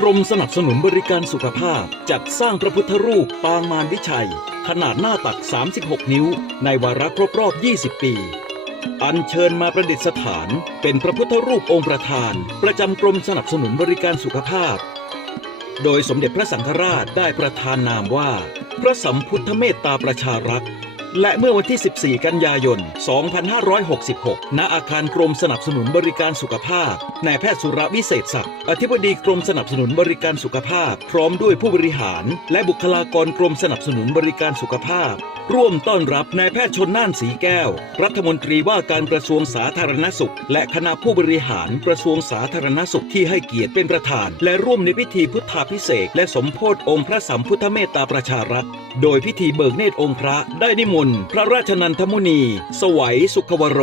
กรมสนับสนุนบริการสุขภาพ จัดสร้างพระพุทธรูปปางมารวิชัย ขนาดหน้าตัก 36 นิ้ว ในวาระครบรอบ 20 ปี อัญเชิญมาประดิษฐาน เป็นพระพุทธรูปองค์ประธาน ประจำกรมสนับสนุนบริการสุขภาพ โดยสมเด็จพระสังฆราชได้ประทานนามว่า พระสัมพุทธเมตตาประชารักษ์ และเมื่อวันที่ 14 กันยายน 2566 ณ อาคารกรมสนับสนุนบริการสุขภาพ นายแพทย์สุรวิเศษศักดิ์ อธิบดีกรมสนับสนุนบริการสุขภาพ พร้อมด้วยผู้บริหาร และบุคลากรกรมสนับสนุนบริการสุขภาพ ร่วมต้อนรับนายแพทย์ชนน่านสีแก้ว รัฐมนตรีว่าการกระทรวงสาธารณสุข และคณะผู้บริหารกระทรวงสาธารณสุขที่ให้เกียรติเป็นประธาน และร่วมในพิธีพุทธาพิเศษและสมโพธิองค์พระสัมพุทธเมตตาประชารักโดยพิธีเบิกเนตรองค์พระได้นิมนต์พระราชนันทมุนี สวัยสุขวโร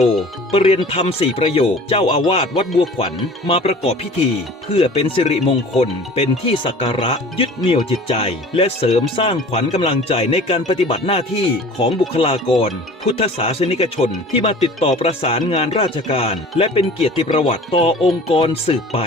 ปรเรียนธรรมสี่ประโยคเจ้าอาวาสวัดบัวขวัญมาประกอบพิธี เพื่อเป็นสิริมงคล เป็นที่สักการะยึดเหนี่ยวจิตใจ และเสริมสร้างขวัญกำลังใจในการปฏิบัติหน้าที่ของบุคลากร พุทธศาสนิกชนที่มาติดต่อประสานงานราชการ และเป็นเกียรติประวัติต่อองค์กรสืบไป